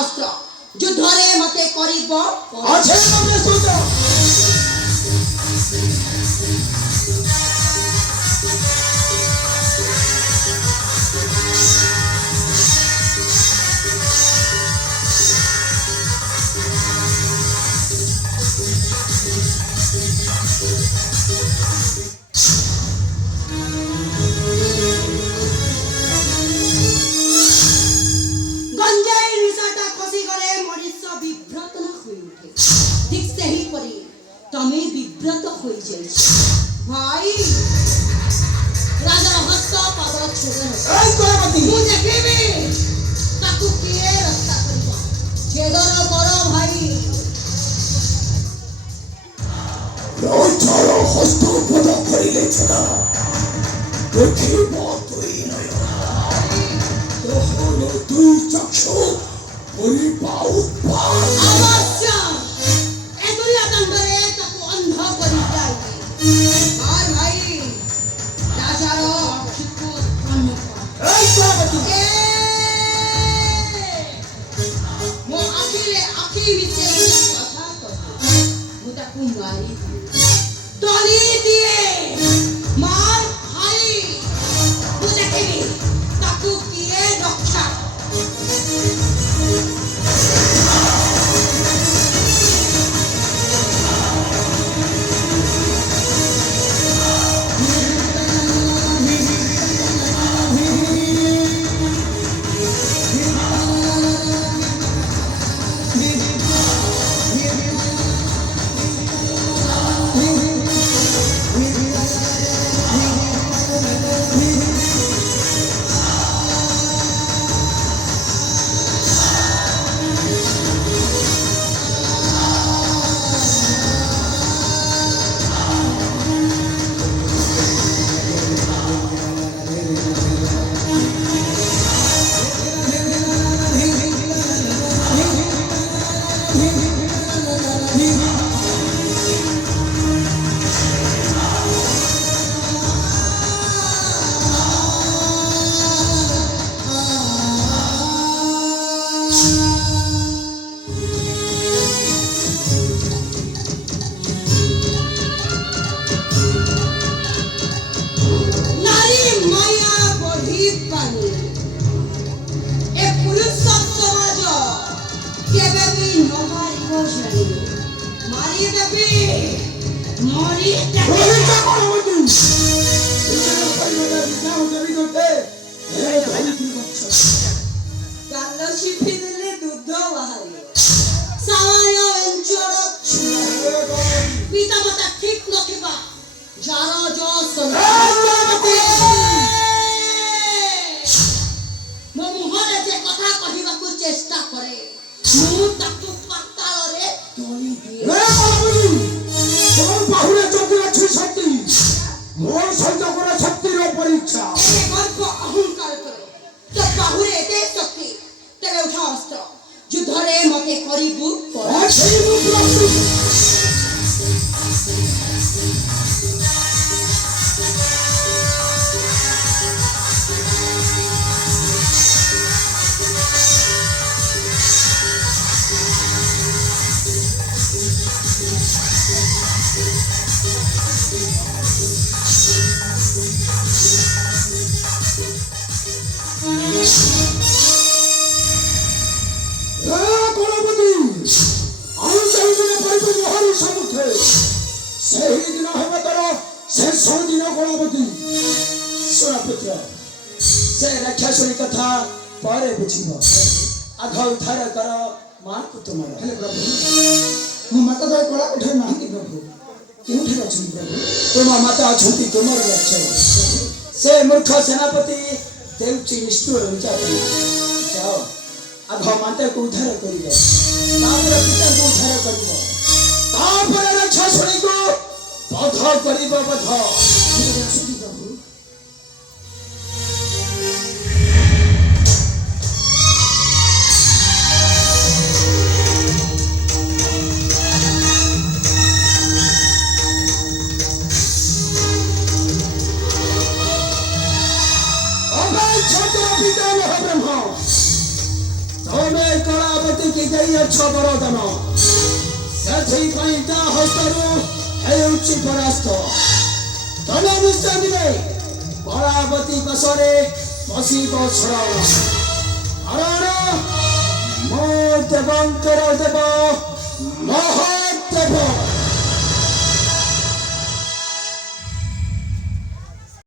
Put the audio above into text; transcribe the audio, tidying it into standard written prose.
ଅସ୍ତ୍ର ଯୁଦ୍ଧରେ ମତେ କରିବ আছে না সুত ଗଞ୍ଜାଇ ନିଶାଟା ଖସିଗଲେ ମଣିଷ ବିଭ୍ରତ ନ ହୋଇ ଉଠେ। ଠିକ୍ ସେହିପରି ତମେ ବିବ୍ରତ ହୋଇଯାଇଛ ଭାଇ। ରାଜାର ହସ୍ତ ପାଦ ଛେଦନ এই কলাপতি ମୁଁ ଦେଖିବି ତାକୁ କିଏ ରକ୍ଷା କରିବ। ଛେଦନ କର ଭାଇ। রাজার হস্ত পদ করিলে ছাড়া দেখিব তুই নয় তখন তুই চক্ষু করিবা উৎপাদ ଅବଶ୍ୟ ଏ ଦୁନିଆ ଦଣ୍ଡରେ ତାକୁ ଅନ୍ଧ କରିଯାଏ। আর ভাই ରାଜାର ଆଖିକୁ ଅନ୍ଧ କର। এই কলাপতি ମୋ ଆଖିରେ ଆଖି ମିଶେଇ କଥା କହ। ମୁଁ ତାକୁ ମାରିବି ତଳି ଦିଏ ମାର ଭାଇ। ମୁଁ ଦେଖିବି ତାକୁ କିଏ ରକ୍ଷା নারী মায়া বহি পানি। এ পুরুষ সমাজ কেবে বি নমারিব জানি। মারি দেবি মরি দেবি। রোহিতা কলাপতি এর পাইলে নাও জড়ি করতে এই ভাই কি করছ গাল শিপি দিলে দুধ বাহারিব। সামান্য অঞ্চল পিতা মাতা ঠিক নথিবা যার যশ ମୋ ମୁହଁରେ ଯେ କଥା କହିବାକୁ ଚେଷ୍ଟା କରେ ମୁଁ ତାକୁ ପାତାଳରେ ତଳି ଦିଏ। রে কলাপতি তোর বাহুরে চোখে আছে শক্তি মোর সহ্য করা শক্তির পরীক্ষা ଏ ଗର୍ବ ଅହଙ୍କାର କରେ ତୋ ବାହୁରେ ଏତେ ଶକ୍ତି। ତେବେ ଉଠା ଅସ୍ତ୍ର ଯୁଦ୍ଧରେ ମତେ କରିବୁ ପରାଜୟ। আছে ମୁଁ প্রস্তুত কলাপতি আমি চাইলে পাইব মহারি সমুখে সেই দিন হবে তোর শেষ দিন কলাপতি শোনা পুত্র সে রাক্ষাসুরী কথা পরে বুঝিব আঘ উদ্ধার কর ମାକୁ ତୁମର ହେଲେ ପ୍ରଭୁ ମୋ ମାତା ତ କଳା କୋଠାରେ ନାହାନ୍ତି ପ୍ରଭୁ କେଉଁଠାରେ ଅଛନ୍ତି ପ୍ରଭୁ ତୁମ ମାତା ଅଛନ୍ତି ତୁମର ଲକ୍ଷ୍ୟ ସେ ମୂର୍ଖ ସେନାପତି ଦେଉଛି ନିଷ୍ଠୁର ନିର୍ଯାତନା ଯାଅ ଆଘ ମାତାକୁ ଉଦ୍ଧାର କରିବ ତାପରେ ପିତାଙ୍କୁ ଉଦ୍ଧାର କରିବ ତାପରେ ରାକ୍ଷାସୁରୀକୁ ବଧ କରିବ ବଧ ଆସୁଛି ପ୍ରଭୁ ଦେଇଅଛ ବରଦାନ ସେଥିପାଇଁ ତା ହସ୍ତରୁ ହେଉଛି ପରାସ୍ତ ତମେ ନିଶ୍ଚୟ ଦିନେ କଳାବତୀ କୋଷରେ ପଶିବ ଶରଣ ହରଣ ମୋ ଦେବଙ୍କର ଦେବ ମହା